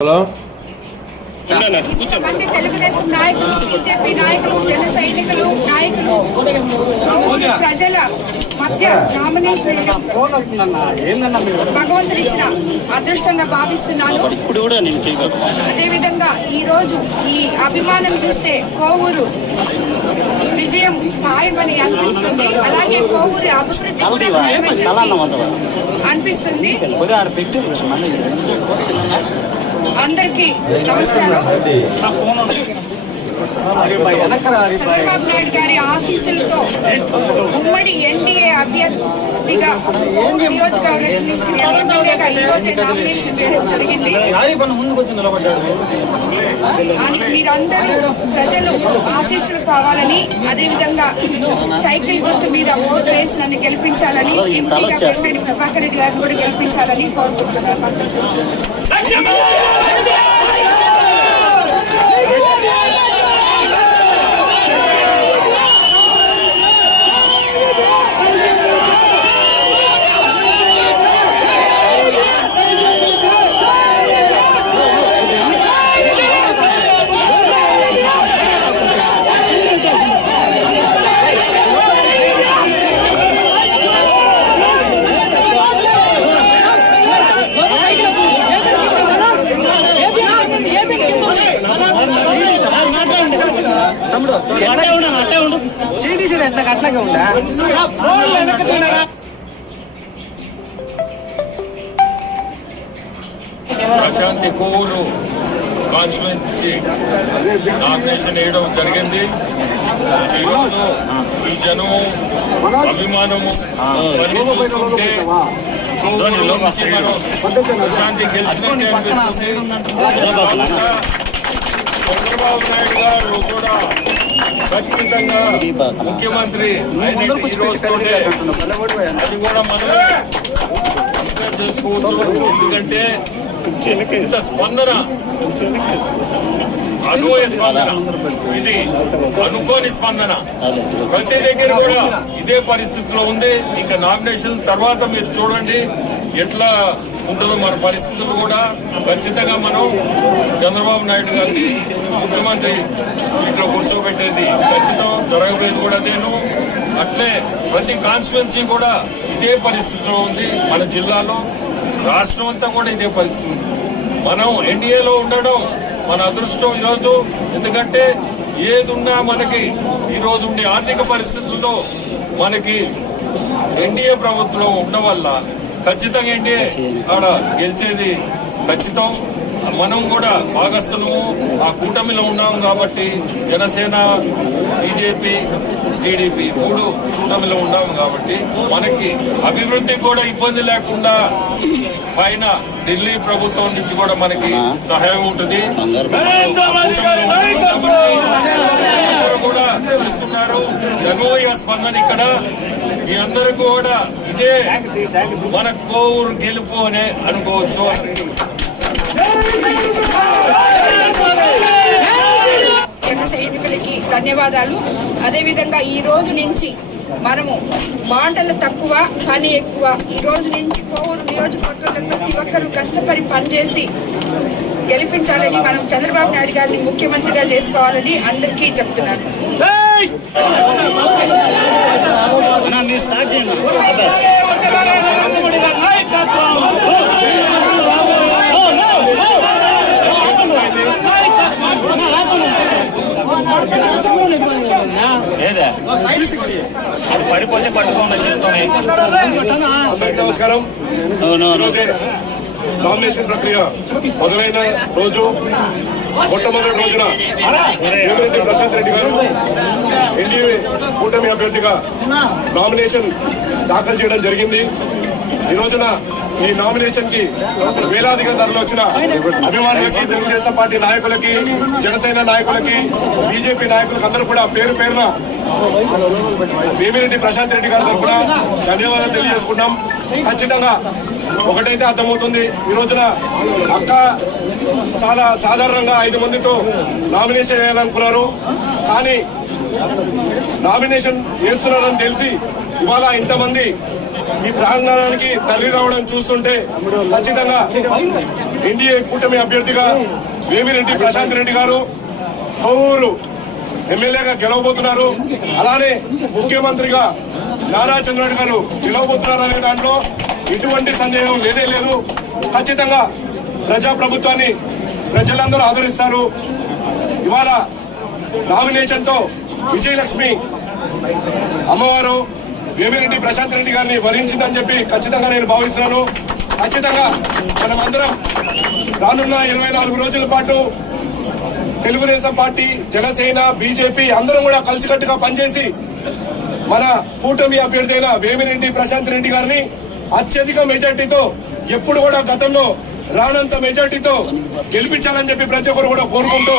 Hello? కొంతమంది తెలుగుదేశం నాయకులు BJP నాయకులు జన సైనికులు నాయకులు ప్రజల మధ్య నామినేషన్ వేయడం భగవంతుడు ఇచ్చిన అదృష్టంగా భావిస్తున్నాను. అదేవిధంగా ఈ రోజు ఈ అభిమానం చూస్తే కోవూరు విజయం ఖాయమని అనిపిస్తుంది. అలాగే కోవూరు అభివృద్ధి అనిపిస్తుంది. అందరికీ నమస్కారం. చంద్రబాబు నాయుడు గారి ఆశీస్సులతో ఉమ్మడి ఎన్డీఏ అభ్యర్థిగా నియోజకవర్గం నుంచి ఎమ్మెల్యేగా ఈ రోజే నామినేషన్ వేయడం జరిగింది. మీరందరూ ప్రజలు ఆశీస్సులు కావాలని అదేవిధంగా సైకిల్ గుర్తు మీద ఓటు వేసి నన్ను గెలిపించాలని ఎంపీగా పెమ్మేడి ప్రభాకర్ రెడ్డి గారిని కూడా గెలిపించాలని కోరుకుంటున్నాను. చేసేది ఎట్లా అట్లాగే ఉందా ప్రశాంతి కోవూరు కాన్స్టిట్యున్సీ నామినేషన్ వేయడం జరిగింది. ఈరోజు ఈ జనము అభిమానము మనం ప్రశాంతి గెలిచినట్టే అనిపిస్తుంది. చంద్రబాబు నాయుడు గారు కూడా ఖచ్చితంగా ముఖ్యమంత్రి అది కూడా మనం చేసుకోవచ్చు. ఎందుకంటే ఇంత స్పందన అనుకోని స్పందన ఇది అనుకోని స్పందన. ప్రతి దగ్గర కూడా ఇదే పరిస్థితిలో ఉంది. ఇంకా నామినేషన్ తర్వాత మీరు చూడండి ఎట్లా ఉంటుందో మన పరిస్థితులు కూడా ఖచ్చితంగా మనం చంద్రబాబు నాయుడు గారిని ముఖ్యమంత్రి సీట్లో కూర్చోబెట్టేది. ఖచ్చితం జరగబోయేది కూడా నేను అట్లే ప్రతి కాన్స్టిట్యున్సీ కూడా ఇదే పరిస్థితిలో ఉంది. మన జిల్లాలో రాష్ట్రం అంతా కూడా ఇదే పరిస్థితి ఉంది. మనం ఎన్డీఏలో ఉండడం మన అదృష్టం ఈరోజు. ఎందుకంటే ఏదున్నా మనకి ఈరోజు ఉండే ఆర్థిక పరిస్థితుల్లో మనకి ఎన్డీఏ ప్రభుత్వం ఉండడం వల్ల ఖచ్చితంగా ఎన్డీఏ ఆడ గెలిచేది ఖచ్చితం. మనం కూడా భాగస్థులము. ఆ కూటమిలో ఉన్నాం కాబట్టి జనసేన బీజేపీ టీడీపీ మూడు కూటమిలో ఉన్నాం కాబట్టి మనకి అభివృద్ధి కూడా ఇబ్బంది లేకుండా పైన ఢిల్లీ ప్రభుత్వం నుంచి కూడా మనకి సహాయం ఉంటుంది. కూడా చూస్తున్నారు. జనోయ స్పందన ఇక్కడ. మీ అందరూ కూడా ఇదే మన కోవూరు గెలుపు అనే అనుకోవచ్చు. సైనికులకి ధన్యవాదాలు. అదేవిధంగా ఈ రోజు నుంచి మనము మాటలు తక్కువ పని ఎక్కువ. ఈ రోజు నుంచి కోవూరు నియోజకవర్గంలో ప్రతి ఒక్కరూ కష్టపడి పనిచేసి గెలిపించాలని మనం చంద్రబాబు నాయుడు గారిని ముఖ్యమంత్రిగా చేసుకోవాలని అందరికీ చెప్తున్నాను. మీరు స్టార్ట్ చేయండి. లేదా అది పడిపోతే పట్టుకోండి చేత్తోనే నమస్కారం. నామినేషన్ ప్రక్రియ మొదలైన రోజు. మొట్టమొదటి రోజున వేమిరెడ్డి ప్రశాంత్ రెడ్డి గారు ఎన్డీఏ కూటమి అభ్యర్థిగా నామినేషన్ దాఖలు చేయడం జరిగింది. ఈ రోజున ఈ నామినేషన్కి వేలాదిగా ధరలు వచ్చిన అభిమానులకి తెలుగుదేశం పార్టీ నాయకులకి జనసేన నాయకులకి బీజేపీ నాయకులకు అందరూ కూడా పేరు పేరున వేమిరెడ్డి ప్రశాంత్ రెడ్డి గారి తరఫున ధన్యవాదాలు తెలియజేసుకున్నాం ఖచ్చితంగా ఒకటైతే అర్థమవుతుంది. ఈ రోజున అక్క చాలా సాధారణంగా ఐదు మందితో నామినేషన్ వేయాలనుకున్నారు. కానీ నామినేషన్ వేస్తున్నారని తెలిసి ఇవాళ ఇంతమంది ఈ ప్రాంగణానికి తరలి రావడం చూస్తుంటే ఖచ్చితంగా ఎన్డీఏ కూటమి అభ్యర్థిగా వేమిరెడ్డి ప్రశాంత్ రెడ్డి గారు పౌరు ఎమ్మెల్యేగా గెలవబోతున్నారు. అలానే ముఖ్యమంత్రిగా నారా చంద్రబాబు గారు గెలవబోతున్నారు అనే దాంట్లో ఎటువంటి సందేహం లేనే లేదు. ఖచ్చితంగా ప్రజా ప్రభుత్వాన్ని ప్రజలందరూ ఆదరిస్తారు. ఇవాళ నామినేషన్తో విజయలక్ష్మి అమ్మవారు వేమిరెడ్డి ప్రశాంత్ రెడ్డి గారిని వరించిందని చెప్పి ఖచ్చితంగా నేను భావిస్తున్నాను. ఖచ్చితంగా మనం అందరం రానున్న ఇరవై నాలుగు రోజుల పాటు తెలుగుదేశం పార్టీ జనసేన బీజేపీ అందరం కూడా కలిసికట్టుగా పనిచేసి మన కూటమి అభ్యర్థి అయిన వేమిరెడ్డి ప్రశాంత్ రెడ్డి గారిని అత్యధిక మెజార్టీతో ఎప్పుడు కూడా గతంలో రానంత మెజార్టీతో గెలిపించాలని చెప్పి ప్రతి ఒక్కరు కూడా కోరుకుంటూ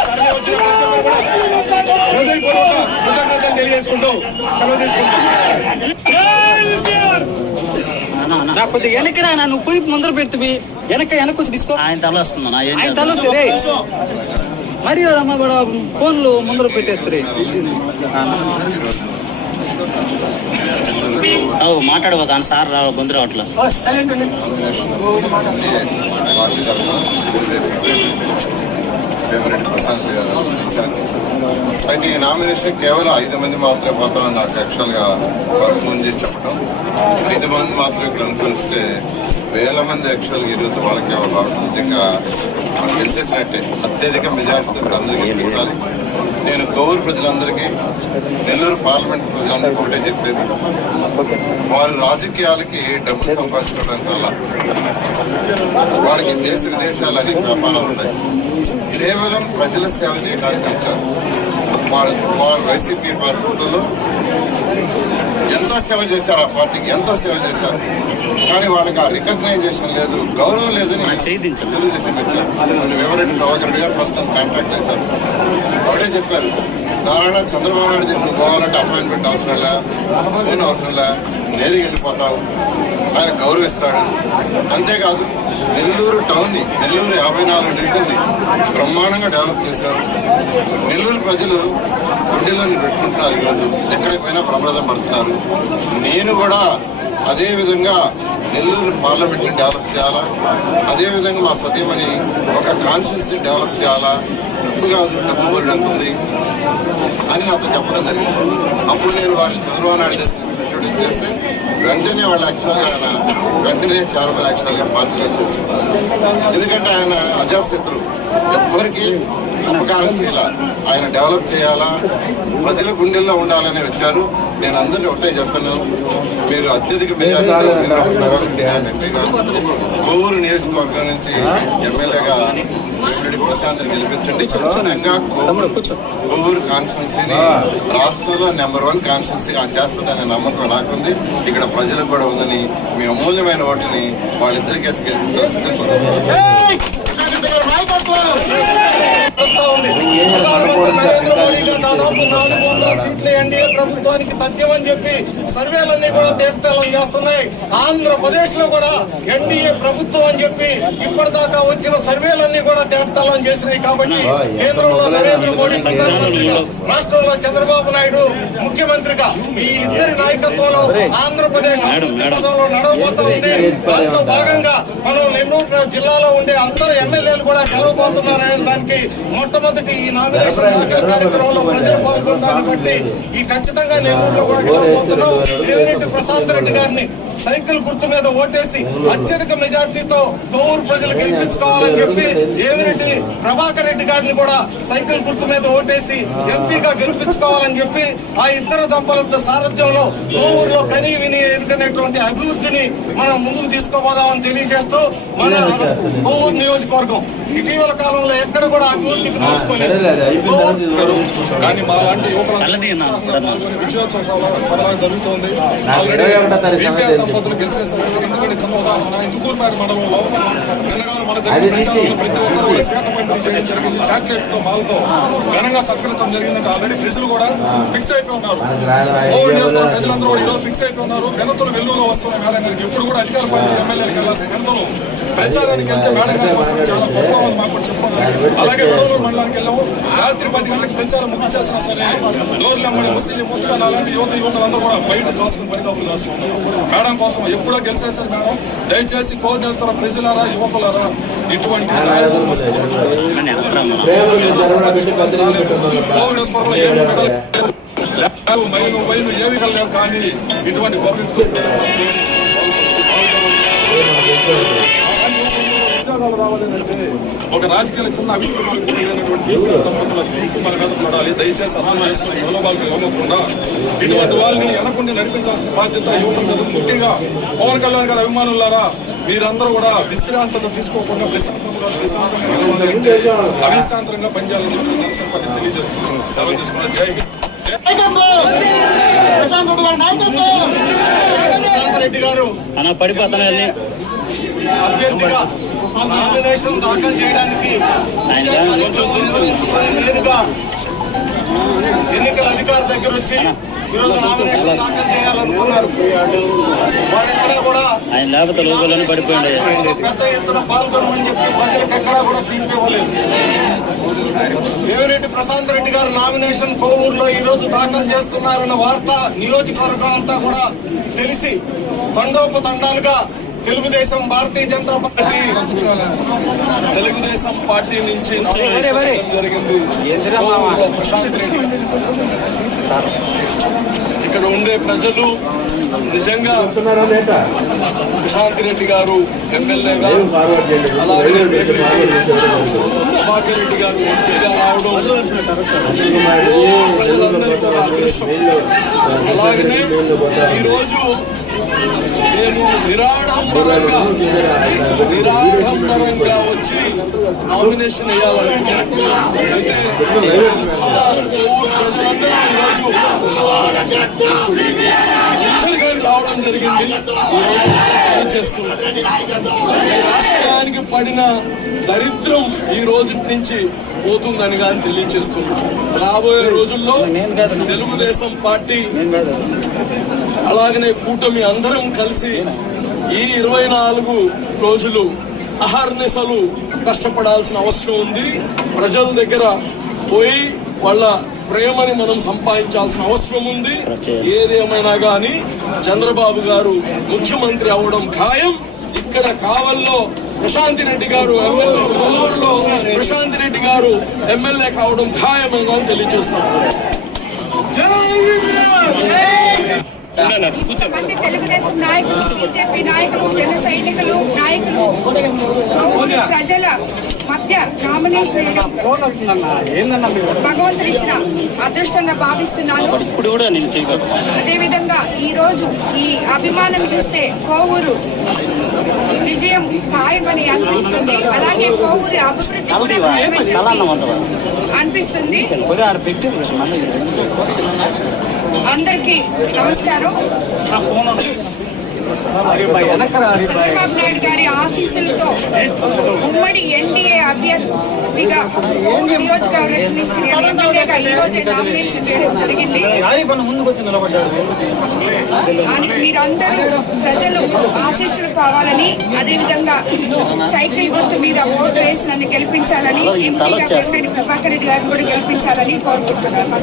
తరలి వచ్చిన ప్రతి ఒక్కరు కూడా హృదయపూర్వక కృతజ్ఞతలు తెలియజేసుకుంటూ సెలవు తీసుకుంటాం. వెనక్కి రా నువ్వు పోయి ముందర పెడుతుంది వెనక వెనక్కి వచ్చి తీసుకో. ఆయన తల వస్తుందన్నా ఏం ఆయన? తల వస్తుంది మరి అమ్మ కూడా ఫోన్లు ముందర పెట్టేస్తారు ఓ, మాట్లాడబోతా సార్ గొంతు రావట్లా. అయితే ఈ నామినేషన్ కేవలం ఐదు మంది మాత్రమే పోతామని నాకు యాక్చువల్గా వారు ఫోన్ చేసి చెప్పడం ఐదు మంది మాత్రం ఇక్కడ వేల మంది యాక్చువల్గా ఈరోజు వాళ్ళకి ఎవరు నిజంగా మనం గెలిచేసినట్టే అత్యధిక మెజారిటీతో ఇక్కడ అందరికీ గెలిపించాలి నేను గౌరు ప్రజలందరికీ నెల్లూరు పార్లమెంట్ ప్రజలందరికీ ఒకటే చెప్పేది. వారు రాజకీయాలకి డబ్బు సంపాదించుకోవడానికి వల్ల వారికి దేశ విదేశాలు అనేక వ్యాపారాలు ఉన్నాయి. కేవలం ప్రజల సేవ చేయడానికి వచ్చారు. వారు వారు వైసీపీ ప్రభుత్వంలో ఎంతో సేవ చేశారు ఆ పార్టీకి? ఎంతో సేవ చేశారు? కానీ వాళ్ళకి ఆ రికగ్నైజేషన్ లేదు గౌరవం లేదని. తెలుగుదేశం వచ్చారు ఎవరెడ్డి ప్రభాకర్ గారు ఫస్ట్ కాంటాక్ట్ చేశారు. ఒకటే చెప్పారు నారాయణ చంద్రబాబు నాయుడు చెప్పి పోవాలంటే అపాయింట్మెంట్ అవసరం లే ఫోన్ అవసరం లే నేరుగా వెళ్ళిపోతావు. ఆయన గౌరవిస్తాడు. అంతేకాదు నెల్లూరు టౌన్ని నెల్లూరు యాభై నాలుగు డివిజన్ని బ్రహ్మాండంగా డెవలప్ చేశారు. నెల్లూరు ప్రజలు గుండెలను పెట్టుకుంటున్నారు ఈరోజు. ఎక్కడికి పోయినా ప్రమాదం పడుతున్నారు. నేను కూడా అదే విధంగా నెల్లూరు పార్లమెంట్ని డెవలప్ చేయాలా? అదేవిధంగా మా సతీమణి ఒక కాన్షియన్స్ డెవలప్ చేయాలా? డబ్బు కాదు డబ్బు బోరినంతుంది అని నాతో చెప్పడం జరిగింది. అప్పుడు నేను వారిని చంద్రబాబు నాయుడు గారికి ఇంట్రొడ్యూస్ చేస్తే వెంటనే వాళ్ళు యాక్చువల్గా ఆయన వెంటనే చైర్మన్ యాక్చువల్గా పార్టీలో చేర్చుకున్నారు. ఎందుకంటే ఆయన అజాశత్రు ఎవరికి ఉపకారం చేయాల. ఆయన డెవలప్ చేయాలా? ప్రజల గుండెల్లో ఉండాలని వచ్చారు నేను అందరినీ ఒకటే చెప్తున్నాను మీరు అత్యధిక కోవూరు నియోజకవర్గం నుంచి ఎమ్మెల్యేగా వేమిరెడ్డి ప్రశాంత్ గెలిపించండి. ఖచ్చితంగా కోవూరు కోవూరు కాన్స్టిట్యున్సీని రాష్ట్రంలో నెంబర్ వన్ కాన్స్టిట్యున్సీగా చేస్తుందనే నమ్మకం నాకుంది. ఇక్కడ ప్రజలకు కూడా ఉందని మీ అమూల్యమైన ఓటుని వాళ్ళిద్దరికేసి గెలిపించాల్సిందే ప్రధానమంత్రి నరేంద్ర మోడీ గారు దాదాపు నాలుగు వందల సీట్లు ఎన్డీఏ ప్రభుత్వానికి తథ్యమని చెప్పి సర్వేలన్నీ కూడా తేటతెల్లం చేస్తున్నాయి. ఆంధ్రప్రదేశ్లో కూడా ఎన్డీఏ ప్రభుత్వం అని చెప్పి ఇప్పటిదాకా వచ్చిన సర్వేలన్నీ కూడా తేటతెల్లం చేసినాయి కాబట్టి కేంద్రంలో నరేంద్ర మోడీ ప్రధానమంత్రిగా రాష్ట్రంలో చంద్రబాబు నాయుడు ముఖ్యమంత్రిగా ఈ ఇద్దరి నాయకత్వంలో ఆంధ్రప్రదేశ్ అభివృద్ధి పదంలో నడవబోతా ఉంది. దాంట్లో భాగంగా నెల్లూరు జిల్లాలో ఉండే అందరు ఎమ్మెల్యేలు కూడా గెలవబోతున్నారనే దానికి మొట్టమొదటి ఈ నామినేషన్ దాఖలు కార్యక్రమంలో ప్రజలు పాల్గొనడాన్ని బట్టి ఈ ఖచ్చితంగా నెల్లూరులో కూడా గెలవబోతున్నాం. దేవిరెడ్డి ప్రశాంత్ రెడ్డి గారిని సైకిల్ గుర్తు మీద ఓటేసి అత్యధిక మెజార్టీతో కోవూరు ప్రజలు గెలిపించుకోవాలని చెప్పి దేవిరెడ్డి ప్రభాకర్ రెడ్డి గారిని కూడా సైకిల్ గుర్తు మీద ఓటేసి ఎంపీగా గెలిపించుకోవాలని చెప్పి ఆ ఇద్దరు దంపతుల సారథ్యంలో కోవూరులో కనీ విని ఎదుర్కొనేటువంటి అభివృద్ధిని మనం ముందుకు తీసుకోబోదామని తెలియజేస్తూ మన కోవూరు నియోజకవర్గం ఇటీవల కాలంలో ఎక్కడ కూడా అభివృద్ధికి నోచుకోలేదు. కానీ మా లాంటి విజయోత్సవం సభ జరుగుతోంది. బీపీఆర్ దంపతులు గెలిచేశారు ఎందుకంటే చిన్న ఉదాహరణ ఇందుకూరుపేట మండలంలో నిన్నగా మన జరిగిన ప్రచారంలో ప్రతి ఒక్కరు కూడా శ్వేత పంపిణీ చేయడం జరిగింది. చాక్లెట్తో మాలతో ఘనంగా సత్కరించడం జరిగిందంటే ఆల్రెడీ ప్రజలు కూడా ఫిక్స్ అయిపోయి ఉన్నారు. కోవిడ్ నియోజకవర్గ ప్రజలందరూ కూడా ఈరోజు ఫిక్స్ అయిపోయి ఉన్నారు. వినతులు వెల్లువలో వస్తున్నాయి మేడం గారికి ఎప్పుడు కూడా అధికార పార్టీ ఎమ్మెల్యేలకు వెళ్ళాల్సిన వినతులు ప్రచారానికి వెళ్తే మేడం గారి వస్తువు చాలా గొప్పగా ఉంది మాకు చెప్పాలి అలాగే వడవలూరు మండలానికి వెళ్ళాము. రాత్రి పది గంటలకు ప్రచారం ముగించేసినా సరే డోర్లు అమ్మడి ముస్లిం ముద్దుగా అలాంటి యువత యువతలందరూ కూడా బయట కాసుకుని పరికాపులు కాస్తున్నారు మేడం కోసం ఎప్పుడో గెలిచేశారు మేడం. దయచేసి కోల్ చేస్తారా ప్రజలారా యువకులారా ఇటువంటి ఏమీ లేవు, మైలు మైలు ఏమి వెళ్ళలేవు కానీ ఇటువంటి పబ్లిక్ ఉద్యోగాలు రావాలంటే ఒక రాజకీయ చిన్న తీర్పు మన మీద పడాలి దయచేసి చేసుకుని మనోభావాలకు ఇవ్వకుండా ఇటువంటి వాళ్ళని వెనకుండి నడిపించాల్సిన బాధ్యత మీద ఉంది. ముఖ్యంగా పవన్ కళ్యాణ్ గారి అభిమానులారా మీరందరూ కూడా విశ్రాంతత తీసుకోకుండా ప్రశాంతంగా ప్రశాంతంగా అవిశ్రాంతంగా పనిచేయాలని నరసింహ తెలియజేస్తున్నాను. సెలవు జై హింద్. ప్రశాంత్ రెడ్డి గారి నాయకత్వం! ప్రశాంత్ రెడ్డి గారు అన్న పడిపోతాను అభ్యర్థిగా నామినేషన్ దాఖలు చేయడానికి నేరుగా ఎన్నికల అధికారి దగ్గర వచ్చి ఈరోజు నామినేషన్ దాఖలు చేయాలనుకున్నారు. వారు ఎక్కడా కూడా పెద్ద ఎత్తున పాల్గొనమని చెప్పి ప్రజలకు ఎక్కడా కూడా తీర్పు ఇవ్వలేదు. దేవిరెడ్డి ప్రశాంత్ రెడ్డి గారు నామినేషన్ కోవూరులో ఈ రోజు దాఖలు చేస్తున్నారన్న వార్త నియోజకవర్గం అంతా కూడా తెలిసి తండోపతండాలుగా తెలుగుదేశం భారతీయ జనతా పార్టీ. తెలుగుదేశం పార్టీ నుంచి జరిగింది. ప్రశాంత్ రెడ్డి ఇక్కడ ఉండే ప్రజలు నిజంగా ప్రశాంత్ రెడ్డి గారు ఎమ్మెల్యేగా అలాగే ప్రభాకర్ రెడ్డి గారు ఎంపీగా రావడం కోవూరు ప్రజలందరికీ కూడా అదృష్టం. అలాగనే ఈరోజు నేను నిరాడంబరంగా నిరాడంబరంగా వచ్చి నామినేషన్ వేయాలనుకున్నాను అయితే ప్రజలందరూ ఈరోజు ఇద్దరికీ రావడం జరిగింది. చేస్తున్నారు రాష్ట్రానికి పడిన దరిద్రం ఈ రోజు నుంచి పోతుందని కానీ తెలియచేస్తున్నాం రాబోయే రోజుల్లో తెలుగుదేశం పార్టీ అలాగనే కూటమి అందరం కలిసి ఈ ఇరవై నాలుగు రోజులు అహర్నిశలు కష్టపడాల్సిన అవసరం ఉంది. ప్రజల దగ్గర పోయి వాళ్ళ ప్రేమని మనం సంపాదించాల్సిన అవసరం ఉంది. ఏదేమైనా గాని చంద్రబాబు గారు ముఖ్యమంత్రి అవడం ఖాయం. ఇక్కడ కావల్లో ప్రశాంతి రెడ్డి గారు ఎమ్మెల్యే కొల్లూరులో ప్రశాంతి రెడ్డి గారు ఎమ్మెల్యే కావడం ఖాయమని కానీ తెలియజేస్తాం కొంతమంది తెలుగుదేశం నాయకులు బీజేపీ నాయకులు జన సైనికులు నాయకులు ప్రజల మధ్య నామినేషన్ వేయడం భగవంతుడు ఇచ్చిన అదృష్టంగా భావిస్తున్నాను. అదేవిధంగా ఈ రోజు ఈ అభిమానం చూస్తే కోవూరు విజయం ఖాయమని అనిపిస్తుంది. అలాగే కోవూరు అభివృద్ధి అనిపిస్తుంది. అందరికీ నమస్కారం. చంద్రబాబు నాయుడు గారి ఆశీస్సులతో ఉమ్మడి ఎన్డీఏ అభ్యర్థిగా నియోజకవర్గం నుంచి ఈ రోజు నామినేషన్ వేయడం జరిగింది. దానికి మీరందరూ ప్రజలు ఆశీస్సులు కావాలని అదేవిధంగా సైకిల్ గుర్తు మీద ఓటు వేసి నన్ను గెలిపించాలని ఎంపీగా పెరిమిడి ప్రభాకర్ రెడ్డి గారిని కూడా గెలిపించాలని కోరుకుంటున్నాను.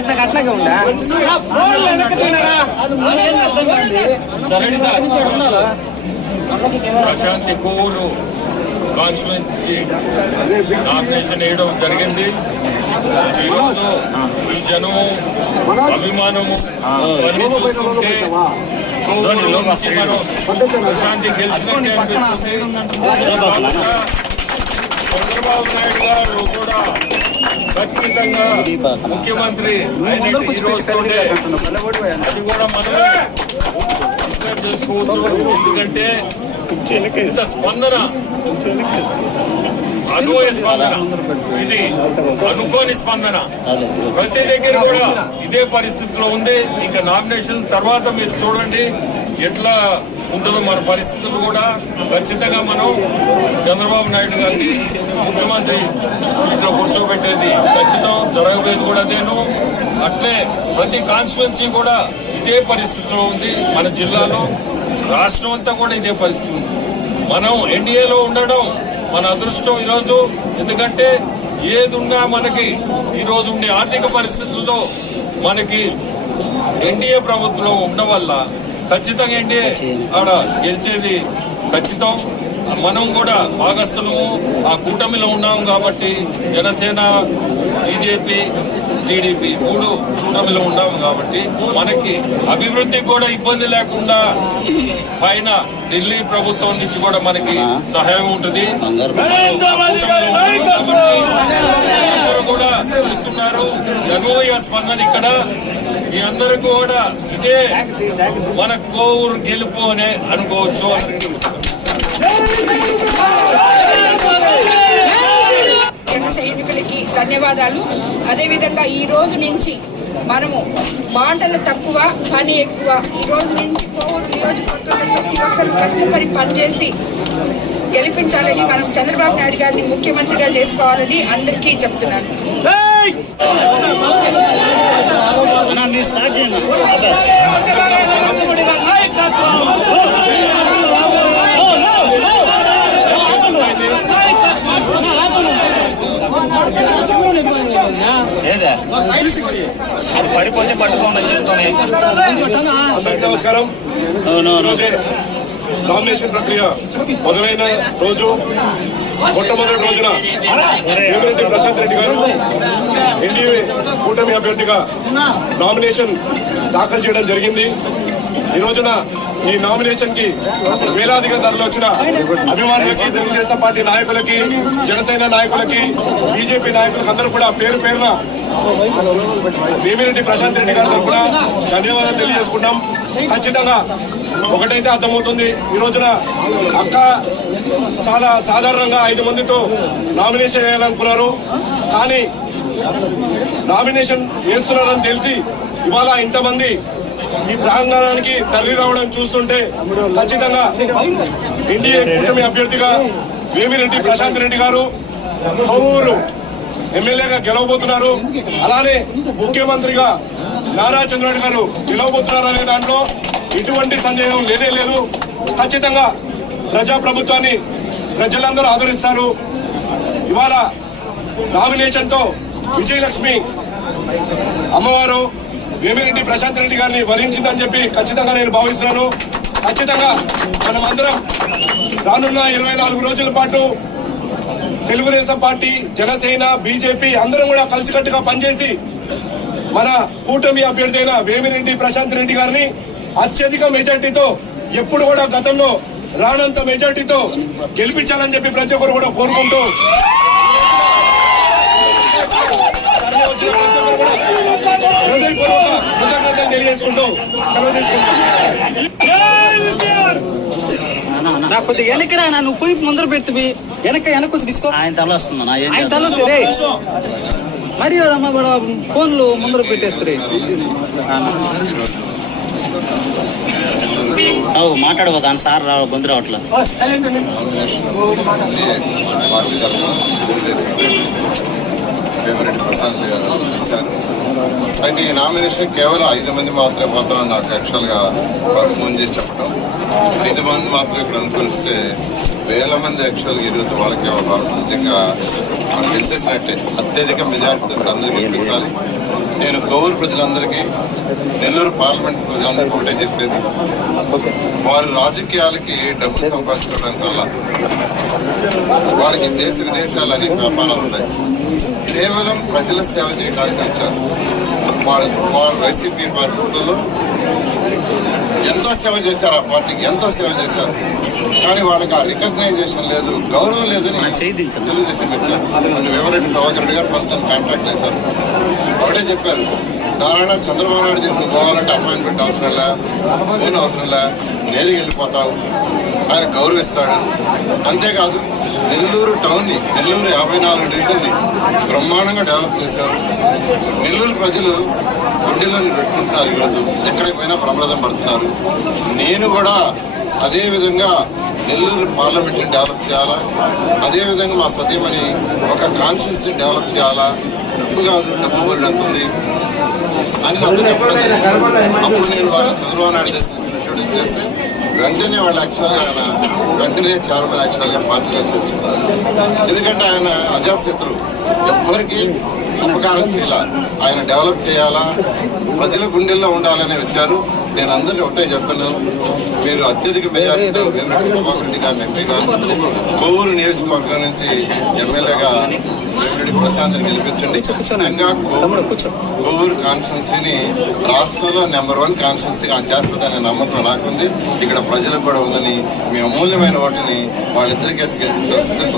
ఎట్లా అట్లాగే ఉండా ప్రశాంతి కాన్స్టిట్యున్సీ నామినేషన్ వేయడం జరిగింది. ఈరోజు ఈ జనము అభిమానము అన్ని చూస్తుంటే ప్రశాంతి గెలిచినట్టే. చంద్రబాబు నాయుడు గారు కూడా ఖచ్చితంగా ముఖ్యమంత్రి ఈ రోజుతోనే అది కూడా మనం డిక్లేర్ చేసుకోవచ్చు. ఎందుకంటే ఇంత స్పందన అనుభవ స్పందన. ఇది అనుకోని స్పందన. ప్రతి దగ్గర కూడా ఇదే పరిస్థితిలో ఉంది. ఇంకా నామినేషన్ తర్వాత మీరు చూడండి ఎట్లా ఉంటుందో మన పరిస్థితులు కూడా ఖచ్చితంగా మనం చంద్రబాబు నాయుడు గారిని ముఖ్యమంత్రి ఇంట్లో కూర్చోబెట్టేది ఖచ్చితం జరగబోయేది కూడా అదేను. అట్లే ప్రతి కాన్స్టిట్యున్సీ కూడా ఇదే పరిస్థితిలో ఉంది మన జిల్లాలో. రాష్ట్రం అంతా కూడా ఇదే పరిస్థితి ఉంది. మనం ఎన్డీఏలో ఉండడం మన అదృష్టం ఈరోజు. ఎందుకంటే ఏదున్నా మనకి ఈరోజు ఉండే ఆర్థిక పరిస్థితుల్లో మనకి ఎన్డీఏ ప్రభుత్వంలో ఉండడం వల్ల ఖచ్చితంగా ఎన్డీఏ ఆడ గెలిచేది ఖచ్చితం. మనం కూడా భాగస్థులము. ఆ కూటమిలో ఉన్నాం కాబట్టి జనసేన బీజేపీ టీడీపీ మూడు కూటమిలో ఉన్నాం కాబట్టి మనకి అభివృద్ధికి కూడా ఇబ్బంది లేకుండా పైన ఢిల్లీ ప్రభుత్వం నుంచి కూడా మనకి సహాయం ఉంటుంది. కూడా చూస్తున్నారు. జనూయ స్పందన ఇక్కడ. మీ అందరూ కూడా ఇదే మన కోవూరు గెలుపు అనే అనుకోవచ్చు జన సైనికులకి ధన్యవాదాలు. అదేవిధంగా ఈ రోజు నుంచి మనము మాటలు తక్కువ పని ఎక్కువ. ఈ రోజు నుంచి కోవూరు నియోజకవర్గంలో ప్రతి ఒక్కరు కష్టపడి పనిచేసి గెలిపించాలని మనం చంద్రబాబు నాయుడు గారిని ముఖ్యమంత్రిగా చేసుకోవాలని అందరికీ చెప్తున్నాను. అన్నా మీరు స్టార్ట్ చేయండి అబ్బాస్ లేదా అది పడిపోతే పట్టుకోండి చేత్తోనే నమస్కారం. నామినేషన్ ప్రక్రియ మొదలైన రోజు మొట్టమొదటి రోజున వేమిరెడ్డి ప్రశాంత్ రెడ్డి గారు ఎన్డీఏ కూటమి అభ్యర్థిగా నామినేషన్ దాఖలు చేయడం జరిగింది. ఈ రోజున ఈ నామినేషన్కి వేలాదిగా తరలి వచ్చిన అభిమానులకి తెలుగుదేశం పార్టీ నాయకులకి జనసేన నాయకులకి బీజేపీ నాయకులకు అందరూ కూడా పేరు పేరున భీమిరెడ్డి ప్రశాంత్ రెడ్డి గారి తరఫున ధన్యవాదాలు తెలియజేసుకుంటాం. ఖచ్చితంగా ఒకటైతే అర్థమవుతుంది. ఈ రోజున అక్క చాలా సాధారణంగా ఐదు మందితో నామినేషన్ వేయాలనుకున్నారు. కానీ నామినేషన్ వేస్తున్నారని తెలిసి ఇవాళ ఇంతమంది ఈ ప్రాంగణానికి తరలి రావడం చూస్తుంటే ఖచ్చితంగా ఎన్డీఏ కూటమి అభ్యర్థిగా వేమిరెడ్డి ప్రశాంత్ రెడ్డి గారు పౌరు ఎమ్మెల్యేగా గెలవబోతున్నారు. అలానే ముఖ్యమంత్రిగా నారా చంద్రబాబు గారు గెలవబోతున్నారనే దాంట్లో ఎటువంటి సందేహం లేదే లేదు. ఖచ్చితంగా ప్రజా ప్రభుత్వాన్ని ప్రజలందరూ ఆదరిస్తారు. ఇవాళ నామినేషన్తో విజయలక్ష్మి అమ్మవారు వేమిరెడ్డి ప్రశాంత్ రెడ్డి గారిని వరించిందని చెప్పి ఖచ్చితంగా నేను భావిస్తున్నాను. ఖచ్చితంగా మనం అందరం రానున్న ఇరవై నాలుగు రోజుల పాటు తెలుగుదేశం పార్టీ జనసేన బీజేపీ అందరం కూడా కలిసికట్టుగా పనిచేసి మన కూటమి అభ్యర్థి అయిన వేమిరెడ్డి ప్రశాంత్ రెడ్డి గారిని అత్యధిక మెజార్టీతో ఎప్పుడు కూడా గతంలో రానంత మెజార్టీతో గెలిపించాలని చెప్పి ప్రతి ఒక్కరు కూడా కోరుకుంటూ కూడా కృతజ్ఞతలు తెలియజేసుకుంటూ సెలవు తీసుకుంటాం వెనకరా నా నువ్వు పోయి ముందర పెడుతుంది వెనక వెనక వచ్చి తీసుకో. ఆయన తల వస్తుందన్నా ఆయన? తల రే మరి వాడమ్మ వాడు ఫోన్లు ముందర పెట్టేస్తారు ఓ, మాట్లాడవా దాని సార్ రావు గొంతు రావట్లేదు అయితే ఈ నామినేషన్ కేవలం ఐదు మంది మాత్రమే పోతామని నాకు యాక్చువల్గా వారు ఫోన్ చేసి చెప్పడం ఐదు మంది మాత్రమే ఇక్కడ అనుకూలిస్తే వేల మంది యాక్చువల్గా ఈరోజు వాళ్ళకి ఒక నిజంగా మనకు తెలిసేసినట్టే. అత్యధిక మెజార్టీ అందరికీ గెలిపించాలి నేను గౌరు ప్రజలందరికీ నెల్లూరు పార్లమెంట్ ప్రజలందరికీ ఒకటే చెప్పేది. వారి రాజకీయాలకి డబ్బు సంపాదించుకోవడానికి వల్ల వారికి దేశ విదేశాలు అనేక వ్యాపారాలు ఉన్నాయి. కేవలం ప్రజల సేవ చేయడానికి వచ్చారు. వాళ్ళ వాళ్ళ వైసీపీ ప్రభుత్వంలో ఎంతో సేవ చేశారు ఆ పార్టీకి ఎంతో సేవ చేశారు. కానీ వాళ్ళకి ఆ రికగ్నైజేషన్ లేదు గౌరవం లేదని తెలుగుదేశం వచ్చారు. నన్ను ఎవరెడ్డి ప్రభాకర్ గారు ఫస్ట్ టైం కాంటాక్ట్ చేశారు. ఒకటే చెప్పారు. నారాయణ చంద్రబాబు నాయుడు చెప్పి పోవాలంటే అపాయింట్మెంట్ అవసరం లే ఫోన్ అవసరం లే నేరుగా వెళ్ళిపోతావు. ఆయన గౌరవిస్తాడు. అంతేకాదు నెల్లూరు టౌన్ని నెల్లూరు యాభై నాలుగు డివిజన్ని బ్రహ్మాండంగా డెవలప్ చేశారు. నెల్లూరు ప్రజలు గుండెలను పెట్టుకుంటున్నారు ఈరోజు. ఎక్కడికి పోయినా ప్రమాదం పడుతున్నారు. నేను కూడా అదే విధంగా నెల్లూరు పార్లమెంట్ని డెవలప్ చేయాలా? అదేవిధంగా మా సతీమణి ఒక కాన్షియన్స్ని డెవలప్ చేయాలా? డబ్బు కాదు డబ్బు ఉంది? అని. అప్పుడు నేను వాళ్ళ చంద్రబాబు నాయుడు ఇంట్రొడ్యూస్ చేస్తే వెంటనే వాళ్ళు యాక్చువల్గా ఆయన వెంటనే చైర్మన్ యాక్చువల్గా పార్టీలో చేర్చుకున్నారు ఎందుకంటే ఆయన అజాశత్రు ఎవ్వరికి ఉపకారం చేయాలి. ఆయన డెవలప్ చేయాలా? ప్రజల గుండెల్లో ఉండాలనే వచ్చారు నేను అందరినీ ఒకటే చెప్తున్నాను. మీరు అత్యధిక మెజారిటీతో వేమిరెడ్డి ప్రభాకర్ రెడ్డి గారిని ఎంపీగా కోవూరు నియోజకవర్గం నుంచి ఎమ్మెల్యేగా వేమిరెడ్డి ప్రశాంత్ని గెలిపించండి. ఖచ్చితంగా కోవూరు కోవూరు కాన్స్టిట్యున్సీని రాష్ట్రంలో నెంబర్ వన్ కాన్స్టిట్యున్సీగా చేస్తుందనే నమ్మకం నాకుంది. ఇక్కడ ప్రజలకు కూడా ఉందని మీ అమూల్యమైన ఓటుని వాళ్ళిద్దరికేసి గెలిపించాల్సిందే.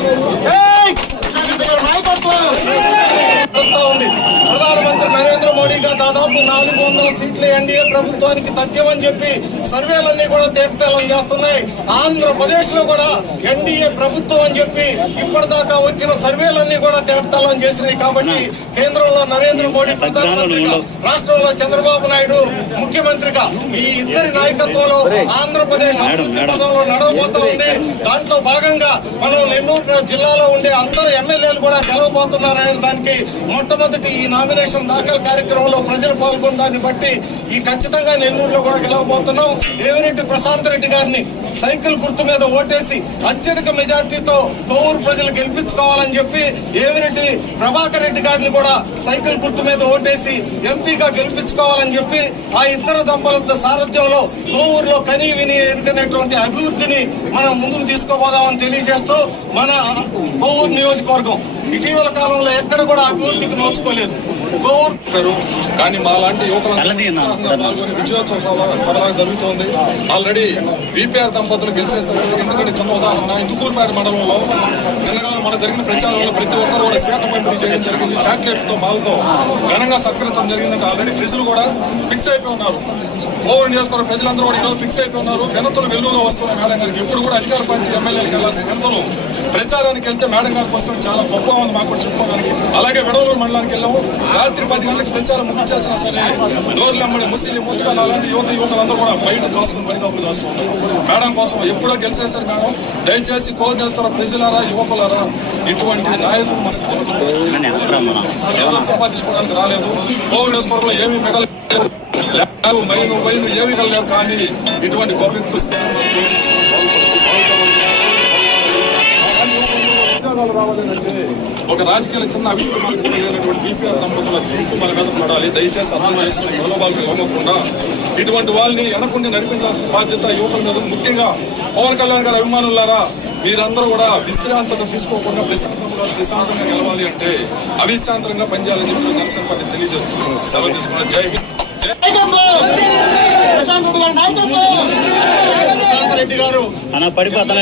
వస్తా ఉంది. ప్రధానమంత్రి నరేంద్ర మోడీగా దాదాపు నాలుగు వందల సీట్లు ఎన్డీఏ ప్రభుత్వానికి తథ్యమని చెప్పి సర్వేలన్నీ కూడా తేటతెల్లం చేస్తున్నాయి. ఆంధ్రప్రదేశ్లో కూడా ఎన్డీఏ ప్రభుత్వం అని చెప్పి ఇప్పటిదాకా వచ్చిన సర్వేలన్నీ కూడా తేటతెల్లం చేసినాయి కాబట్టి కేంద్రంలో నరేంద్ర మోడీ ప్రధానమంత్రిగా రాష్ట్రంలో చంద్రబాబు నాయుడు ముఖ్యమంత్రిగా ఈ ఇద్దరి నాయకత్వంలో ఆంధ్రప్రదేశ్ అభివృద్ధి పదంలో నడవబోతా ఉంది. దాంట్లో భాగంగా మనం నెల్లూరు జిల్లాలో ఉండే అందరు ఎమ్మెల్యేలు కూడా గెలవబోతున్నారనే దానికి మొట్టమొదటి ఈ నామినేషన్ దాఖలు కార్యక్రమంలో ప్రజలు పాల్గొన్న దాన్ని బట్టి ఈ ఖచ్చితంగా నెల్లూరులో కూడా గెలవబోతున్నాం. దేవిరెడ్డి ప్రశాంత్ రెడ్డి గారిని సైకిల్ గుర్తు మీద ఓటేసి అత్యధిక మెజార్టీతో కోవూరు ప్రజలు గెలిపించుకోవాలని చెప్పి ఏవిరెడ్డి ప్రభాకర్ రెడ్డి గారిని కూడా సైకిల్ గుర్తు మీద ఓటేసి ఎంపీగా గెలిపించుకోవాలని చెప్పి ఆ ఇద్దరు దంపతుల సారథ్యంలో కోవూరులో కని విని ఎరుగనేటువంటి అభివృద్ధిని మనం ముందుకు తీసుకోబోదామని తెలియజేస్తూ మన కోవూరు నియోజకవర్గం ఇటీవల కాలంలో ఎక్కడ కూడా అభివృద్ధి అభివృద్ధికి నోచుకోలేదు? కానీ మా లాంటి తలది అన్న. యువకులు విజయోత్సవ సభ- జరుగుతోంది. ఆల్రెడీ బీపీఆర్ దంపతులు గెలిచేశారు. ఎందుకంటే చిన్న ఉదాహరణ ఇందుకూరుపేట మండలంలో నిన్నగా మన జరిగిన ప్రచారంలో ప్రతి ఒక్కరు కూడా శ్వేత పంపిణీ చేయడం జరిగింది. చాక్లెట్తో మాలతో ఘనంగా సత్కరించడం జరిగిందంటే. ఆల్రెడీ ప్రజలు కూడా ఫిక్స్ అయిపోయి ఉన్నారు. ఓవర్ నియోజకవర్గ ప్రజలందరూ కూడా ఈరోజు ఫిక్స్ అయిపోయి ఉన్నారు. వినతులు వెలుగుగా వస్తున్నాయి మేడం గారికి ఎప్పుడు కూడా అధికార పార్టీ ఎమ్మెల్యేలకు వెళ్ళాల్సిన వినతులు ప్రచారానికి వెళ్తే మేడం గారికి వస్తుంది చాలా గొప్పగా ఉంది మాకు చెప్పుకోవడానికి. అలాగే విడవలూరు మండలానికి వెళ్ళాము. రాత్రి పది గంటలకు ప్రచారం ముగించేసినా సరే డోర్లు అమ్మడి ముస్లిం అలాంటి యువత యువతలందరూ కూడా బయట కాసుకుని బయట అప్పుడు కాస్తున్నారు మేడం కోసం ఎప్పుడో గెలిచేశారు మేడం. దయచేసి కోల్ చేస్తారా ప్రజలారా యువకులారా? ఇటువంటి నాయకులు సంపాదించుకోవడానికి రాలేదు. కోవిడ్ నియోజకవర్గంలో ఏమీ మిగలేదు మైను మైను ఏమీ కలలేవు కానీ ఇటువంటి గొప్ప ఒక రాజకీయాల చిన్న అభిప్రాయాలు కలిగినటువంటి బీపీఆర్ దంపతుల తీర్పు మన మీద పడాలి. దయచేసి చేసుకుని మనోభావాలకు లొంగకుండా ఇటువంటి వాళ్ళని వెనకుండి నడిపించాల్సిన బాధ్యత యువకుల మీద. ముఖ్యంగా పవన్ కళ్యాణ్ గారి అభిమానులారా మీరందరూ కూడా విశ్రాంతత తీసుకోకుండా ప్రశాంతంగా ప్రశాంతంగా గెలవాలి అంటే అవిశ్రాంతంగా పనిచేయాలని చెప్పి జనసేన పార్టీ తెలియజేస్తున్నాను సెలవు తీసుకున్న. జై హింద్. రెడ్డి గారు అన్న పడిపోతాను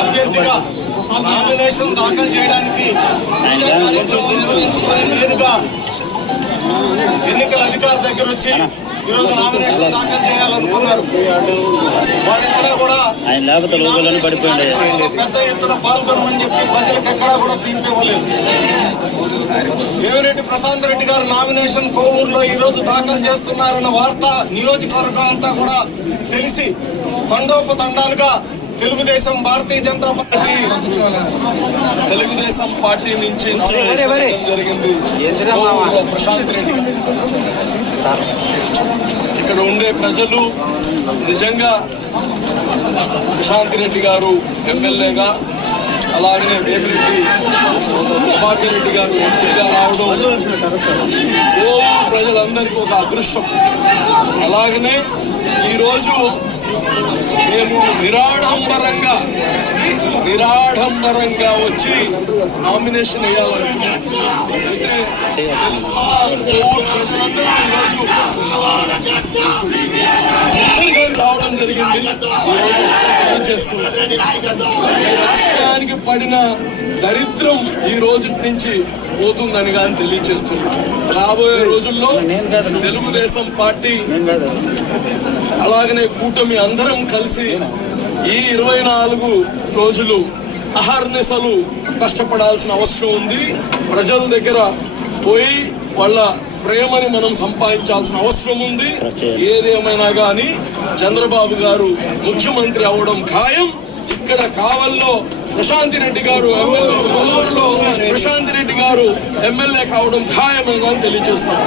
అభ్యర్థిగా నామినేషన్ దాఖలు చేయడానికి నేరుగా ఎన్నికల అధికారి దగ్గర వచ్చి ఈరోజు నామినేషన్ దాఖలు చేయాలనుకున్నారు. వారిద్దరూ కూడా ఆయన లేకపోతే లోపలని పడిపోయింది పెద్ద ఎత్తున పాల్గొనమని చెప్పి ప్రజలకు ఎక్కడా కూడా పిలుపు ఇవ్వలేదు. దేవిరెడ్డి ప్రశాంత్ రెడ్డి గారు నామినేషన్ కోవూరులో ఈ రోజు దాఖలు చేస్తున్నారన్న వార్త నియోజకవర్గం అంతా కూడా తెలిసి తండోపతండాలుగా తెలుగుదేశం భారతీయ జనతా పార్టీ. తెలుగుదేశం పార్టీ నుంచి జరిగింది. ప్రశాంత్ రెడ్డి. ఇక్కడ ఉండే ప్రజలు నిజంగా ప్రశాంత్ రెడ్డి గారు ఎమ్మెల్యేగా అలాగనే వేమిరెడ్డి ప్రభాకర్ రెడ్డి గారు ఎంపీగా రావడం ప్రజలందరికీ ఒక అదృష్టం. అలాగనే ఈరోజు మేము నిరాడంబరంగా నిరాడంబరంగా వచ్చి నామినేషన్ వేయాలనుకున్నాం రావడం జరిగింది. రాష్ట్రానికి పడిన దరిద్రం ఈ రోజు నుంచి పోతుందని కానీ తెలియజేస్తున్నారు రాబోయే రోజుల్లో తెలుగుదేశం పార్టీ అలాగనే కూటమి అందరం కలిసి ఈ ఇరవై నాలుగు రోజులు అహర్నిశలు కష్టపడాల్సిన అవసరం ఉంది. ప్రజల దగ్గర పోయి వాళ్ళ ప్రేమని మనం సంపాదించాల్సిన అవసరం ఉంది. ఏదేమైనా గాని చంద్రబాబు గారు ముఖ్యమంత్రి అవడం ఖాయం. ఇక్కడ కావల్లో ప్రశాంతి రెడ్డి గారు ఎమ్మెల్యే కొల్లూరులో ప్రశాంతి రెడ్డి గారు ఎమ్మెల్యే కావడం ఖాయమని తెలియజేస్తాం